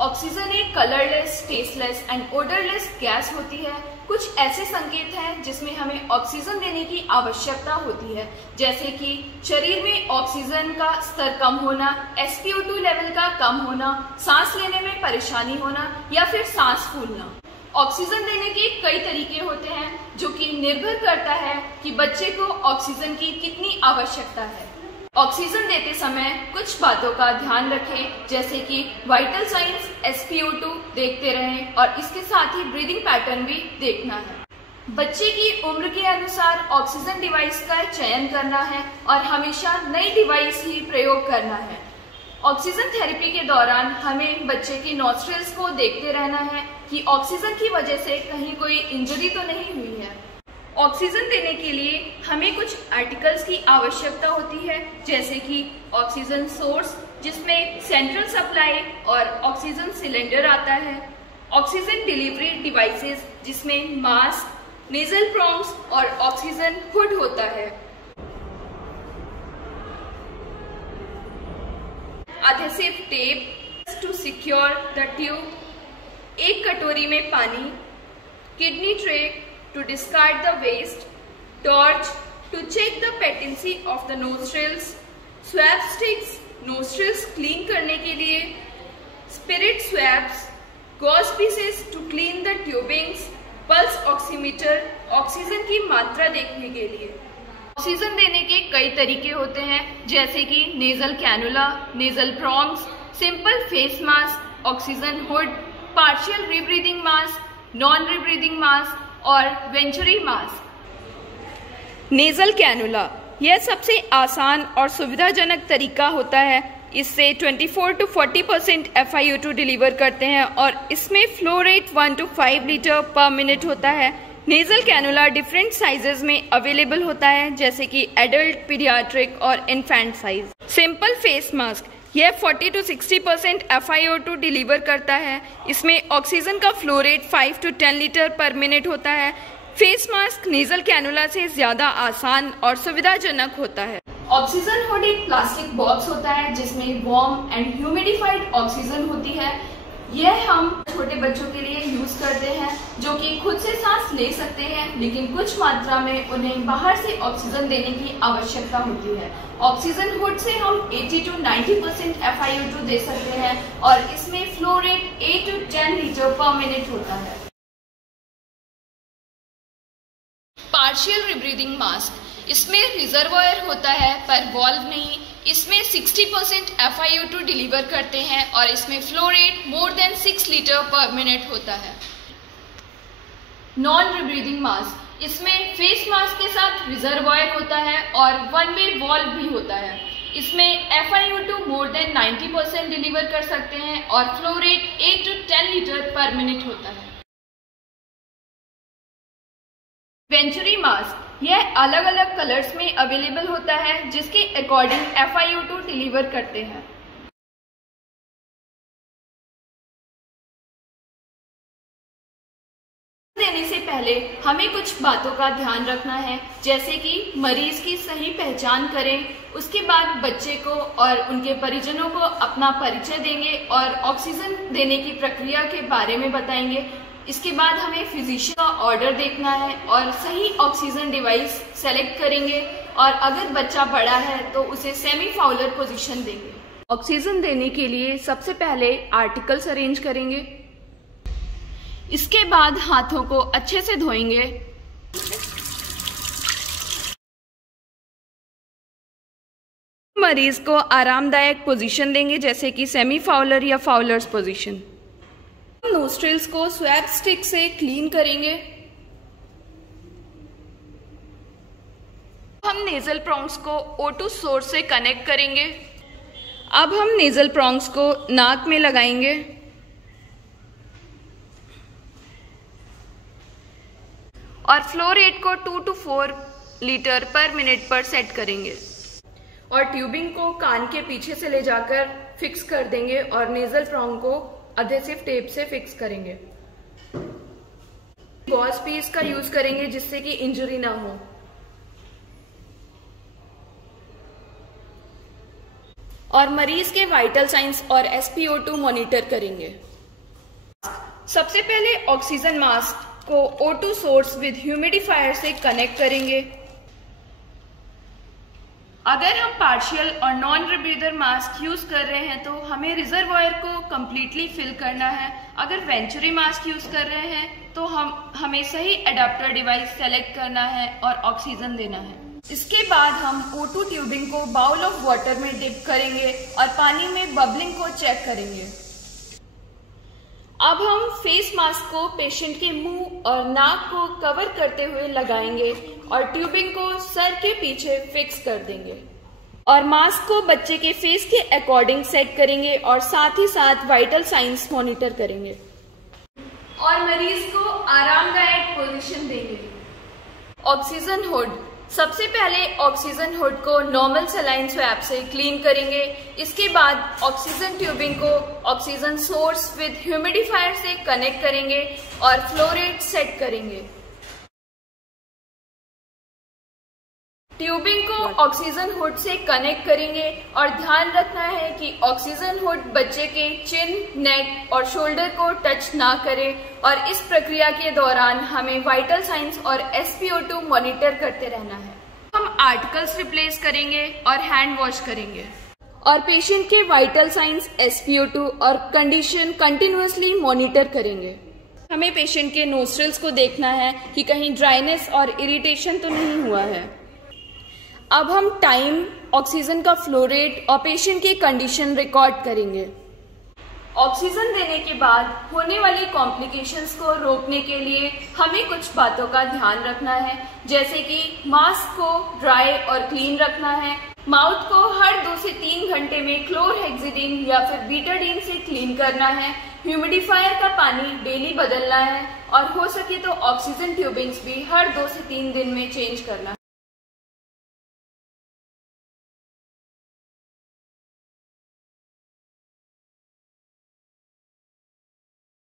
Oxygen एक colourless, tasteless and odourless gas होती है। कुछ ऐसे संकेत हैं जिसमें हमें ऑक्सीजन देने की आवश्यकता होती है, जैसे कि शरीर में ऑक्सीजन का स्तर कम होना, SpO2 लेवल का कम होना, सांस लेने में परेशानी होना या फिर सांस फूलना। ऑक्सीजन देने के कई तरीके होते हैं जो कि निर्भर करता है कि बच्चे को ऑक्सीजन की कितनी आवश्यकता है। ऑक्सीजन देते समय कुछ बातों का ध्यान रखें, जैसे कि वाइटल साइंस, SpO2 देखते रहें और इसके साथ ही ब्रीदिंग पैटर्न भी देखना है। बच्चे की उम्र के अनुसार ऑक्सीजन डिवाइस का चयन करना है और हमेशा नई डिवाइस ही प्रयोग करना है। ऑक्सीजन थेरेपी के दौरान हमें बच्चे की नॉस्ट्रिल्स को देखते रहना है कि ऑक्सीजन की वजह से कहीं कोई इंजरी तो नहीं हुई है। ऑक्सीजन देने के लिए हमें कुछ आर्टिकल्स की आवश्यकता होती है, जैसे कि ऑक्सीजन सोर्स जिसमें सेंट्रल सप्लाई और ऑक्सीजन सिलेंडर आता है, ऑक्सीजन डिलीवरी डिवाइसेस जिसमें मास्क, नेजल प्रोंग्स और ऑक्सीजन हुड होता है, adhesive tape to secure the tube, एक कटोरी में पानी, kidney tray to discard the waste, torch to check the patency of the nostrils, swab sticks nostrils clean करने के लिए, spirit swabs, gauze pieces to clean the tubings, pulse oximeter oxygen की मात्रा देखने के लिए। ऑक्सीजन देने के कई तरीके होते हैं, जैसे कि nasal cannula, nasal prongs, simple face mask, oxygen hood, partial rebreathing mask, non rebreathing mask और वेंचुरी मास्क। नेजल कैनुला यह सबसे आसान और सुविधाजनक तरीका होता है। इससे 24 to 40% FiO2 डिलीवर करते हैं और इसमें फ्लो रेट 1 to 5 लीटर पर मिनट होता है। नेजल कैनुला डिफरेंट साइजेस में अवेलेबल होता है, जैसे कि एडल्ट, पीडियाट्रिक और infant size. Simple face mask यह 40 to 60% FiO2 डिलीवर करता है। इसमें ऑक्सीजन का फ्लो रेट 5 to 10 लीटर पर मिनट होता है। फेस मास्क नेजल कैनुला से ज्यादा आसान और सुविधाजनक होता है। ऑक्सीजन हुड एक प्लास्टिक बॉक्स होता है जिसमें वार्म एंड ह्यूमिडिफाइड ऑक्सीजन होती है। यह हम छोटे बच्चों के लिए यूज करते हैं जो कि खुद से सांस ले सकते हैं, लेकिन कुछ मात्रा में उन्हें बाहर से ऑक्सीजन देने की आवश्यकता होती है। ऑक्सीजन हुड से हम 80 to 90% FiO2 दे सकते हैं और इसमें फ्लो रेट 8 to 10 लीटर पर मिनट होता है। पार्शियल रीब्रीदिंग मास्क इसमें रिजर्वायर होता है पर वॉल्व नहीं। इसमें 60% FiO2 डिलीवर करते हैं और इसमें flow rate more than 6 litre पर मिनट होता है। नॉन रीब्रीदिंग मास्क इसमें फेस मास्क के साथ रिजर्वायर होता है और 1 वे वॉल्व भी होता है। इसमें FiO2 मोर देन 90% डिलीवर कर सकते हैं और फ्लो रेट 8 to 10 लीटर पर मिनट होता है। वेंचुरी मास्क यह अलग अलग कलर्स में अवेलेबल होता है, जिसके अकॉर्डिंग FiO2 डिलीवर करते हैं। देने से पहले हमें कुछ बातों का ध्यान रखना है, जैसे कि मरीज की सही पहचान करें, उसके बाद बच्चे को और उनके परिजनों को अपना परिचय देंगे और ऑक्सीजन देने की प्रक्रिया के बारे में बताएंगे। इसके बाद हमें फिजिशियन का ऑर्डर देखना है और सही ऑक्सीजन डिवाइस सेलेक्ट करेंगे और अगर बच्चा बड़ा है तो उसे सेमी फाउलर पोजीशन देंगे। ऑक्सीजन देने के लिए सबसे पहले आर्टिकल्स अरेंज करेंगे। इसके बाद हाथों को अच्छे से धोएंगे। मरीज को आरामदायक पोजीशन देंगे, जैसे कि सेमी फाउलर या फाउलर्स पोजीशन। नोस्ट्रिल्स को स्वैब स्टिक से क्लीन करेंगे। हम नेजल प्रोंग्स को O2 सोर्स से कनेक्ट करेंगे। अब हम नेजल प्रोंग्स को नाक में लगाएंगे और फ्लो रेट को 2 to 4 लीटर पर मिनट पर सेट करेंगे और ट्यूबिंग को कान के पीछे से ले जाकर फिक्स कर देंगे और नेजल प्रोंग को एडहेसिव टेप से फिक्स करेंगे। गॉज पीस का यूज करेंगे जिससे कि इंजरी ना हो। और मरीज के वाइटल साइंस और SpO2 मॉनिटर करेंगे। सबसे पहले ऑक्सीजन मास्क को O2 सोर्स विद ह्यूमिडिफायर से कनेक्ट करेंगे। अगर हम पार्शियल और नॉन रीब्रीदर मास्क यूज कर रहे हैं तो हमें रिजर्वॉयर को कम्प्लीटली फिल करना है। अगर वेंचुरी मास्क यूज कर रहे हैं तो हमें सही एडाप्टर डिवाइस सेलेक्ट करना है और ऑक्सीजन देना है। इसके बाद हम O2 ट्यूबिंग को बाउल ऑफ वाटर में डिप करेंगे और पानी में बबलिंग को चेक करेंगे। अब हम फेस मास्क को पेशेंट के मुंह और नाक को कवर करते हुए लगाएंगे और ट्यूबिंग को सर के पीछे फिक्स कर देंगे और मास्क को बच्चे के फेस के अकॉर्डिंग सेट करेंगे और साथ ही साथ वाइटल साइंस मॉनिटर करेंगे और मरीज को आरामदायक पोजीशन देंगे। ऑक्सीजन हुड, सबसे पहले ऑक्सीजन हुड को नॉर्मल सलाइन स्वैप से क्लीन करेंगे। इसके बाद ऑक्सीजन ट्यूबिंग को ऑक्सीजन सोर्स विद ह्यूमिडिफायर से कनेक्ट करेंगे और फ्लो रेट सेट करेंगे। ट्यूबिंग को ऑक्सीजन हुड से कनेक्ट करेंगे और ध्यान रखना है कि ऑक्सीजन हुड बच्चे के चिन, नेक और शोल्डर को टच ना करे और इस प्रक्रिया के दौरान हमें वाइटल साइंस और SpO2 मॉनिटर करते रहना है। हम आर्टिकल्स रिप्लेस करेंगे और हैंड वॉश करेंगे और पेशेंट के वाइटल साइंस, SpO2 और कंडीशन कंटिन्यूअसली मॉनिटर करेंगे। हमें पेशेंट के नोस्ट्रिल्स को देखना है कि कहीं ड्राइनेस और इरिटेशन तो नहीं हुआ है। अब हम टाइम, ऑक्सीजन का फ्लो रेट और पेशेंट की कंडीशन रिकॉर्ड करेंगे। ऑक्सीजन देने के बाद होने वाली कॉम्प्लिकेशंस को रोकने के लिए हमें कुछ बातों का ध्यान रखना है, जैसे कि मास्क को ड्राई और क्लीन रखना है, माउथ को हर 2 से 3 घंटे में क्लोरहेक्सिडिन या फिर बीटाडीन से क्लीन करना है, ह्यूमिडिफायर का पानी डेली बदलना है और हो सके तो ऑक्सीजन ट्यूबिंग्स भी हर 2 से 3 दिन में चेंज करना है।